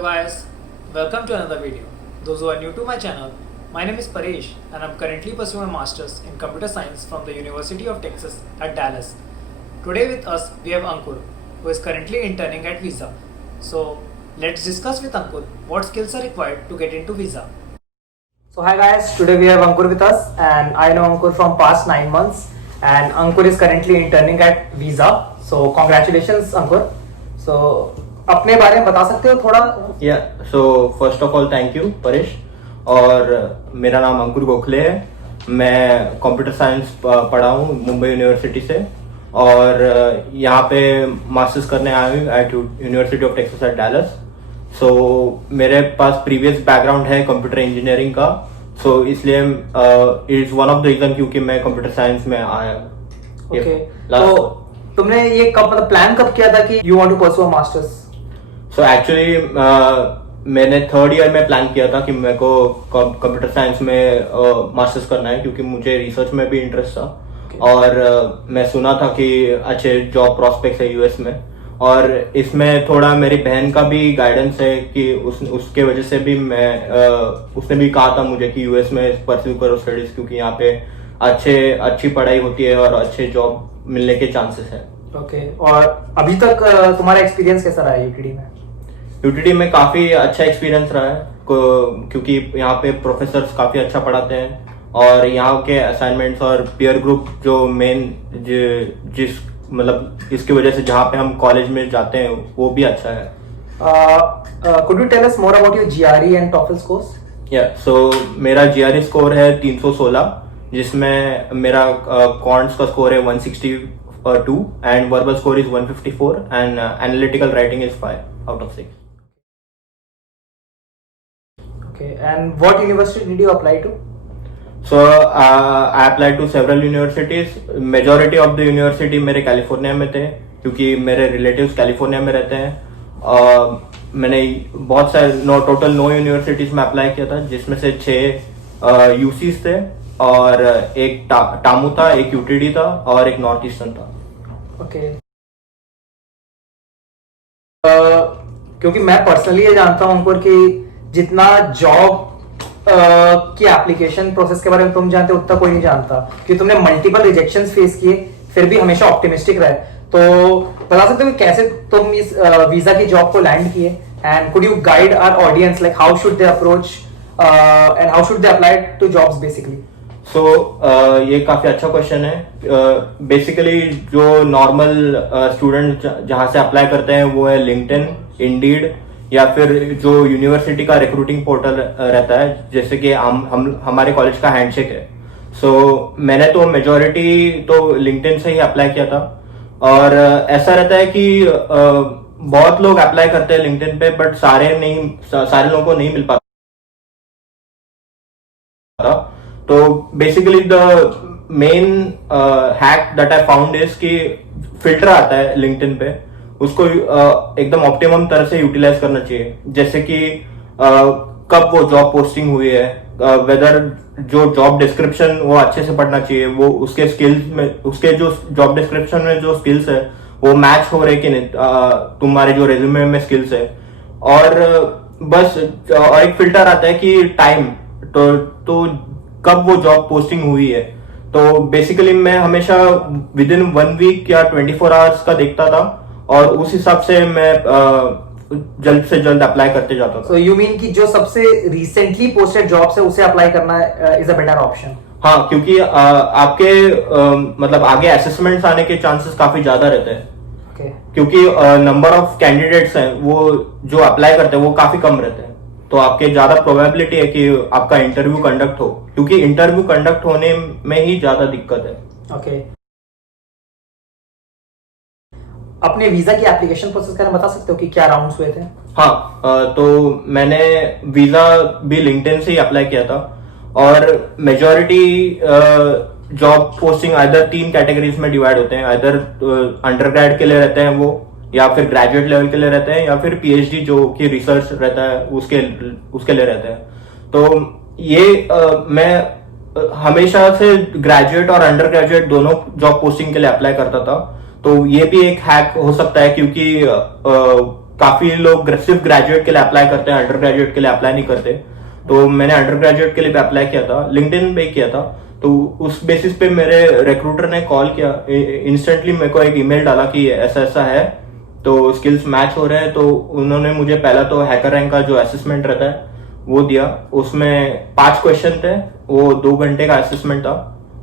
Hello guys, welcome to another video. Those who are new to my channel, my name is Paresh and I'm currently pursuing a Masters in Computer Science from the University of Texas at Dallas. Today with us we have Ankur, who is currently interning at Visa. So let's discuss with Ankur what skills are required to get into Visa. So hi guys, today we have Ankur with us and I know Ankur from past 9 months and Ankur is currently interning at Visa. So congratulations Ankur. So अपने बारे में बता सकते हो थोड़ा? So first of all thank you Paresh. और मेरा नाम अंकुर गोखले है। मैं कंप्यूटर साइंस पढ़ा हूँ मुंबई यूनिवर्सिटी से और यहाँ पे मास्टर्स करने आया हूँ at university of Texas at Dallas. So मेरे पास प्रीवियस बैकग्राउंड है कंप्यूटर इंजीनियरिंग का, सो इसलिए it's one of the reason क्योंकि मैं कंप्यूटर साइंस में आया। ओके, तो तुमने ये कब मतलब प्लान कब किया था कि you want to pursue a masters? So actually मैंने थर्ड ईयर में प्लान किया था कि मेरे को कंप्यूटर साइंस में मास्टर्स करना है क्योंकि मुझे रिसर्च में भी इंटरेस्ट था और मैं सुना था कि अच्छे जॉब प्रोस्पेक्ट्स है यूएस में, और इसमें थोड़ा मेरी बहन का भी गाइडेंस है कि उसके वजह से भी उसने भी कहा था मुझे कि यूएस में परस्यू करो स्टडीज क्योंकि यहाँ पे अच्छी पढ़ाई होती है और अच्छे जॉब मिलने के चांसेस है। ओके, और अभी तक तुम्हारा एक्सपीरियंस कैसा रहा है यूटीडी में? यूटीडी में काफी अच्छा एक्सपीरियंस रहा है क्योंकि यहाँ पे प्रोफेसर्स काफी अच्छा पढ़ाते हैं और यहाँ के असाइनमेंट्स और पीयर ग्रुप जो मेन जिस मतलब इसकी वजह से जहाँ पे हम कॉलेज में जाते हैं वो भी अच्छा है। Could you tell us more about your GRE and TOEFL scores? So मेरा जीआरई स्कोर है 316, जिसमें मेरा क्वांट्स का स्कोर है 162 and verbal score is 154 and analytical writing is 5 out of 6. Okay, and what university did you apply to? So I applied to several universities. Majority of the university मेरे California में थे क्योंकि मेरे relatives California में रहते हैं। मैंने बहुत सारे टोटल 9 यूनिवर्सिटीज में अप्लाई किया था जिसमें से 6 यूसीज थे और एक टामू था, एक यूटीडी था और एक नॉर्थ ईस्टर्न था। ओके, क्योंकि मैं पर्सनली ये जानता हूँ अंकुर कि जितना जॉब की एप्लीकेशन प्रोसेस के बारे में तुम जानते हो उतना कोई नहीं जानता, कि तुमने मल्टीपल रिजेक्शंस फेस किए फिर भी हमेशा ऑप्टिमिस्टिक रहे। तो बता सकते हो कैसे तुम इस वीजा की जॉब को लैंड किए and could you guide our audience like how should they approach and how should they apply to jobs basically? So ये काफी अच्छा क्वेश्चन है। बेसिकली जो नॉर्मल स्टूडेंट जहां से अप्लाई करते हैं वो है लिंक्डइन, इंडीड या फिर जो यूनिवर्सिटी का रिक्रूटिंग पोर्टल रहता है जैसे कि हमारे कॉलेज का हैंडशेक है। सो मैंने तो मेजॉरिटी तो लिंक्डइन से ही अप्लाई किया था और ऐसा रहता है कि बहुत लोग अप्लाई करते हैं लिंक्डइन पे बट सारे लोगों को नहीं मिल पाता। तो basically the main hack that I found is कि फिल्टर आता है लिंक्डइन पे, उसको एकदम ऑप्टिमम तरह से यूटिलाइज करना चाहिए। जैसे कि कब वो जॉब पोस्टिंग हुई है, वेदर जो जॉब डिस्क्रिप्शन वो अच्छे से पढ़ना चाहिए, वो उसके स्किल्स में उसके जो जॉब डिस्क्रिप्शन में जो स्किल्स है वो मैच हो रहे कि नहीं तुम्हारे जो रेज्यूमे में स्किल्स है। और बस और एक फिल्टर आता है कि टाइम, तो कब वो जॉब पोस्टिंग हुई है। तो बेसिकली मैं हमेशा विद इन 1 वीक या 24 आवर्स का देखता था और उस हिसाब से मैं जल्द से जल्द अप्लाई करते जाता था। So you mean कि जो सबसे रिसेंटली पोस्टेड जॉब्स है उसे अप्लाई करना इज अ बेटर ऑप्शन? हाँ, क्योंकि आपके मतलब आगे असेसमेंट्स आने के चांसेस काफी ज्यादा रहते हैं। okay. क्योंकि नंबर ऑफ कैंडिडेट्स हैं वो जो अप्लाई करते हैं वो काफी कम रहते हैं, तो आपके ज्यादा प्रोबेबिलिटी है कि आपका इंटरव्यू कंडक्ट हो, क्योंकि इंटरव्यू कंडक्ट होने में ही ज्यादा दिक्कत है। ओके, अपने वीजा की एप्लीकेशन प्रोसेस का बता सकते हो कि क्या राउंड्स हुए थे? हाँ, तो मैंने वीजा भी लिंक्डइन से ही अप्लाई किया था और majority job posting either 3 categories में डिवाइड होते हैं। आइदर अंडरग्रेड के लिए रहते हैं वो, या फिर ग्रेजुएट लेवल के लिए रहते हैं, या फिर पीएचडी जो कि रिसर्च रहता है उसके लिए रहते हैं। तो ये मैं हमेशा से ग्रेजुएट और अंडर ग्रेजुएट दोनों जॉब पोस्टिंग के लिए अप्लाई करता था। तो ये भी एक हैक हो सकता है क्योंकि काफी लोग सिर्फ ग्रेजुएट के लिए अप्लाई करते हैं, अंडर ग्रेजुएट के लिए अप्लाई नहीं करते। तो मैंने अंडर ग्रेजुएट के लिए भी अप्लाई किया था, लिंक्डइन पे किया था। तो उस बेसिस पे मेरे रिक्रूटर ने कॉल किया, इंस्टेंटली मेरे को एक ईमेल डाला कि ऐसा ऐसा है, तो स्किल्स मैच हो रहे हैं। तो उन्होंने मुझे पहला तो हैकर रैंक का जो असेसमेंट रहता है वो दिया। उसमें 5 क्वेश्चन थे, वो 2 घंटे का असेसमेंट था,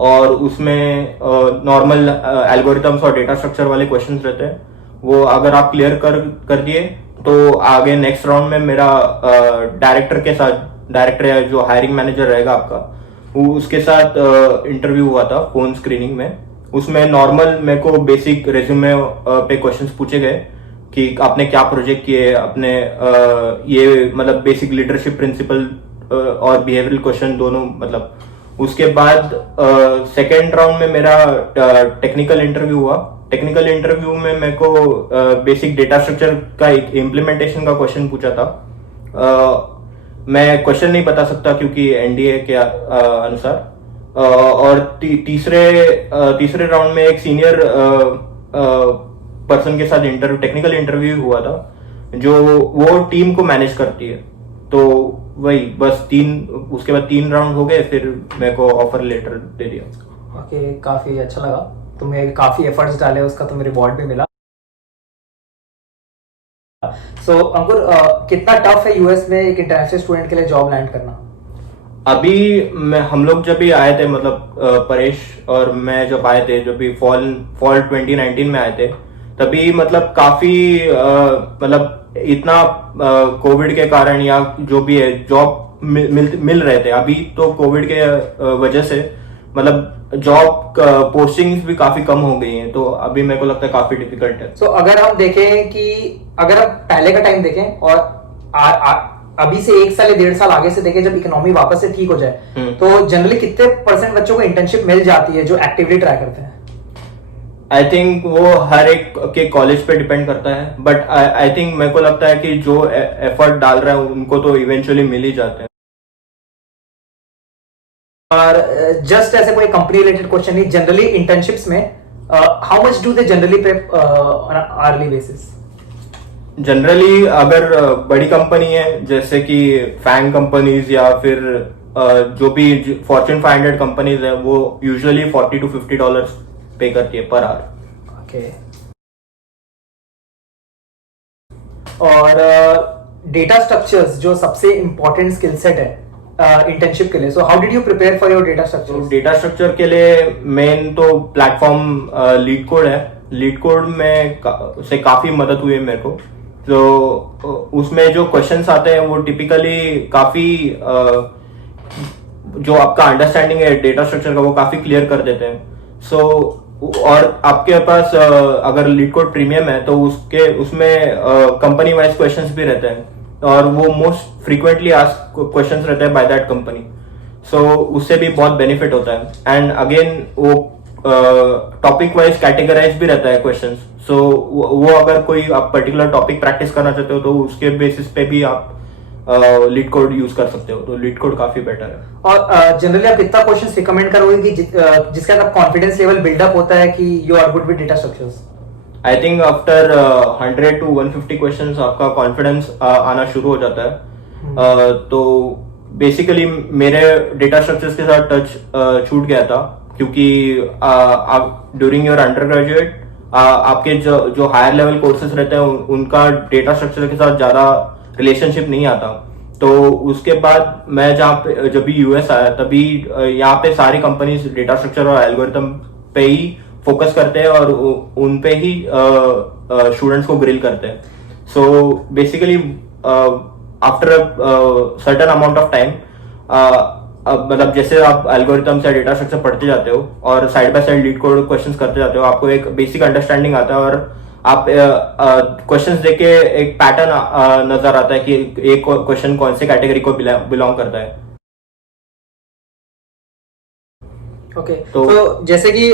और उसमें नॉर्मल एल्गोरिथम्स और डेटा स्ट्रक्चर वाले क्वेश्चंस रहते हैं। वो अगर आप क्लियर कर दिए तो आगे नेक्स्ट राउंड में मेरा डायरेक्टर के साथ, डायरेक्टर या जो हायरिंग मैनेजर रहेगा आपका, वो उसके साथ इंटरव्यू हुआ था फोन स्क्रीनिंग में। उसमें नॉर्मल मेरे को बेसिक रेज्यूमे पे क्वेश्चंस पूछे गए कि आपने क्या प्रोजेक्ट किए, अपने ये मतलब बेसिक लीडरशिप प्रिंसिपल और बिहेवियरल क्वेश्चन दोनों मतलब। उसके बाद सेकेंड राउंड में मेरा टेक्निकल इंटरव्यू हुआ। टेक्निकल इंटरव्यू में मेरे को बेसिक डेटा स्ट्रक्चर का एक इम्प्लीमेंटेशन का क्वेश्चन पूछा था। मैं क्वेश्चन नहीं बता सकता क्योंकि एनडीए के अनुसार। और तीसरे राउंड में एक सीनियर पर्सन के साथ टेक्निकल इंटरव्यू हुआ था, जो वो टीम को मैनेज करती है। तो वही बस उसके बाद 3 राउंड हो गए, फिर मेरे को ऑफर लेटर दे दिया। ओके, काफी अच्छा लगा, तुमने काफी एफर्ट्स डाले, उसका तुम्हें रिवॉर्ड भी मिला। सो अंकुर, कितना टफ है यूएस में एक इंटरनेशनल स्टूडेंट के लिए जॉब लैंड करना? अभी हम लोग जब भी आए थे, मतलब परेश और मैं जब आए थे, जब भी फॉल 2019 में आए थे, तभी मतलब काफी मतलब इतना कोविड के कारण या जो भी है जॉब मिल रहे थे। अभी तो कोविड के वजह से मतलब जॉब पोस्टिंग्स भी काफी कम हो गई हैं, तो अभी मेरे को लगता है काफी डिफिकल्ट है। सो अगर हम देखें कि अगर हम पहले का टाइम देखें और अभी से 1 साल या 1.5 साल आगे से देखें, जब इकोनॉमी वापस से ठीक हो जाए, तो जनरली कितने % बच्चों को इंटर्नशिप मिल जाती है जो एक्टिवली ट्राई करते हैं? आई थिंक वो हर एक के कॉलेज पे डिपेंड करता है, बट आई थिंक मेरे को लगता है कि जो एफर्ट डाल रहा है उनको तो इवेंचुअली मिल ही जाते हैं। और जस्ट ऐसे कोई कंपनी रिलेटेड क्वेश्चन नहीं, जनरली इंटर्नशिप्स में how much do they generally पे ऑन आवर्ली बेसिस? जनरली अगर बड़ी कंपनी है जैसे कि फैंग कंपनीज या फिर जो भी फॉर्च्यून 500 कंपनीज है, वो यूजुअली $40 to $50 पे करती है पर आवर। ओके। और डेटा स्ट्रक्चर्स जो सबसे इंपॉर्टेंट स्किल सेट है इंटर्नशिप के लिए, so how did you prepare for your data structure? Data structure के लिए मेन तो प्लेटफॉर्म लीड कोड है। लीड कोड में से काफी मदद हुई है मेरे को। तो उसमें जो क्वेश्चंस आते हैं वो टिपिकली काफी जो आपका अंडरस्टैंडिंग है डेटा स्ट्रक्चर का वो काफी क्लियर कर देते हैं। सो और आपके पास अगर लीड कोड प्रीमियम है तो उसमें कंपनी वाइज क्वेश्चंस भी रहते हैं, और वो मोस्ट फ्रीक्वेंटली आस्क्ड क्वेश्चंस रहते हैं बाय दैट कंपनी। सो उससे भी बहुत बेनिफिट होता है। एंड अगेन वो टॉपिक वाइज कैटेगराइज भी रहता है क्वेश्चंस। सो वो अगर कोई आप पर्टिकुलर टॉपिक प्रैक्टिस करना चाहते हो तो उसके बेसिस पे भी आप लीड कोड यूज कर सकते हो। तो लीड कोड काफी बेटर है। और जनरली आप कितना क्वेश्चंस रिकमेंड करोगे कि जिसके अंदर कॉन्फिडेंस लेवल बिल्डअप होता है कि you are good with data structures? I think after 100 to 150 questions आपका कॉन्फिडेंस आना शुरू हो जाता है। तो बेसिकली मेरे डेटा स्ट्रक्चर्स के साथ टच छूट गया था, क्योंकि आप ड्यूरिंग योर अंडर ग्रेजुएट आपके जो हायर लेवल कोर्सेज रहते हैं उनका डेटा स्ट्रक्चर के साथ ज्यादा रिलेशनशिप नहीं आता। तो उसके बाद मैं जब भी यूएस आया, तभी यहाँ पे सारी कंपनीज डेटा स्ट्रक्चर और एल्गोरिथम पे ही फोकस करते हैं और उन पे ही स्टूडेंट्स को ग्रिल करते हैं। So basically after certain amount of time, मतलब जैसे आप एल्गोरिथम्स या डेटा स्ट्रक्चर पढ़ते जाते हो और side by side leet code questions करते जाते हो, आपको एक बेसिक अंडरस्टैंडिंग आता है और आप क्वेश्चंस देख के एक पैटर्न नजर आता है कि एक क्वेश्चन कौन से कैटेगरी को बिलोंग करता है। ओके। तो जैसे कि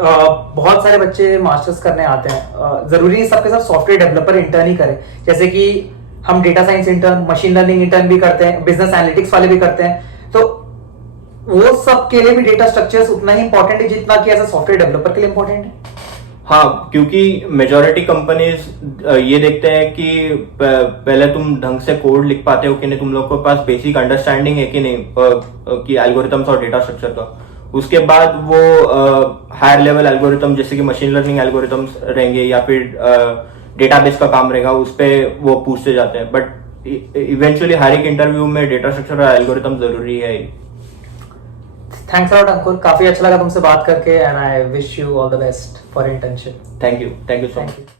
बहुत सारे बच्चे मास्टर्स करने आते हैं, जरूरी नहीं सबके साथ सॉफ्टवेयर डेवलपर इंटर्न ही करें। जैसे कि हम data science intern, machine learning intern भी करते हैं, बिजनेस एनालिटिक्स वाले भी करते हैं। तो वो सब के लिए भी डेटा स्ट्रक्चर्स उतना ही इंपॉर्टेंट है जितना कि एज अ सॉफ्टवेयर डेवलपर के लिए इंपॉर्टेंट है? हाँ, क्योंकि मेजोरिटी कंपनीज ये देखते हैं कि पहले तुम ढंग से कोड लिख पाते हो कि नहीं, तुम लोग के पास बेसिक अंडरस्टैंडिंग है कि नहीं कि एल्गोरिथम्स और डेटा स्ट्रक्चर का। उसके बाद वो हायर लेवल एल्गोरिथम जैसे कि मशीन लर्निंग एल्गोरिथम्स रहेंगे या फिर डेटाबेस का काम रहेगा, उस पे वो पूछते जाते हैं। बट इवेंचुअली हर एक इंटरव्यू में डेटा स्ट्रक्चर और एल्गोरिथम जरूरी है। थैंक्स लॉट अंकुर, काफी अच्छा लगा तुमसे बात करके and I wish you all the best for internship. Thank you so much.